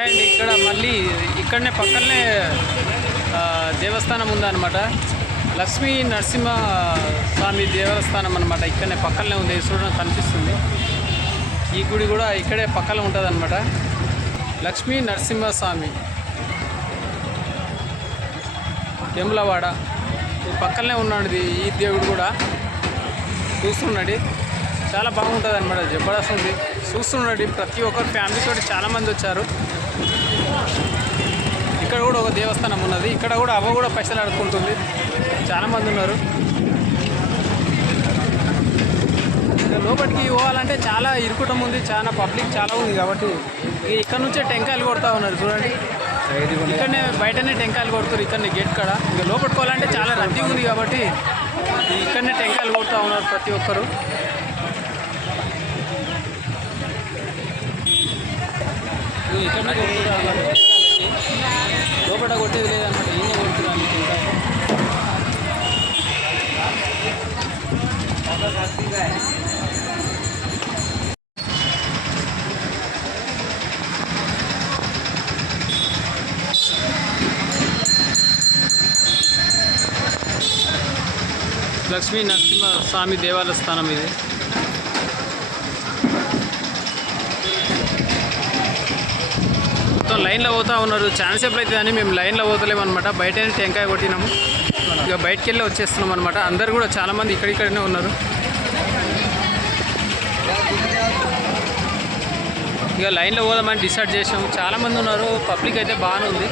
And ఇక్కడ మళ్ళీ ఇక్కడనే పక్కనే దేవస్థానం ఉందన్నమాట. లక్ష్మీ నరసింహ స్వామి దేవస్థానం అనమాట. ఇక్కడనే పక్కనే ఉంది, చూడడం కనిపిస్తుంది. ఈ గుడి కూడా ఇక్కడే పక్కన ఉంటుంది అనమాట. లక్ష్మీ నరసింహ స్వామి వేములవాడ ఈ పక్కనే ఉన్నాడు. ఈ దేవుడు కూడా చూస్తున్నాడు, చాలా బాగుంటుంది అనమాట. జబర్దస్త్ ఉంది, చూస్తున్నాడు. ప్రతి ఒక్కరు ఫ్యామిలీతో చాలామంది వచ్చారు. ఇక్కడ కూడా ఒక దేవస్థానం ఉన్నది. ఇక్కడ కూడా అవ్వ కూడా పైసలు ఆడుకుంటుంది, చాలామంది ఉన్నారు. లోపలికి పోవాలంటే చాలా ఇరుకుటం ఉంది, చాలా పబ్లిక్ చాలా ఉంది. కాబట్టి ఇక్కడ నుంచే టెంకాయలు కొడతా ఉన్నారు చూడండి. ఇక్కడనే బయటనే టెంకాయలు కొడుతారు, ఇక్కడనే గేట్ కాడ. ఇంకా లోపలికోవాలంటే చాలా రద్దీ ఉంది కాబట్టి ఇక్కడనే టెంకాయలు కొడుతూ ఉన్నారు ప్రతి ఒక్కరు. ఇక్కడనే కొడుతున్నారు, లోపల కొట్టేది లేదన్నమాట. ఈయన కొడుతున్నారు లక్ష్మీ నరసింహ స్వామి దేవాలయ స్థానం ఇది. మొత్తం లైన్లో పోతూ ఉన్నారు. ఛాన్స్ ఎప్పుడు అవుతుంది అని మేము లైన్లో పోతలేము అనమాట. బయటనే టెంకాయ కొట్టినాము, ఇక బయటికి వెళ్ళి వచ్చేస్తున్నాం అనమాట. అందరు కూడా చాలామంది ఇక్కడిక్కడనే ఉన్నారు. ఇక లైన్లో పోదామని డిసైడ్ చేసాము. చాలామంది ఉన్నారు, పబ్లిక్ అయితే బాగానే ఉంది.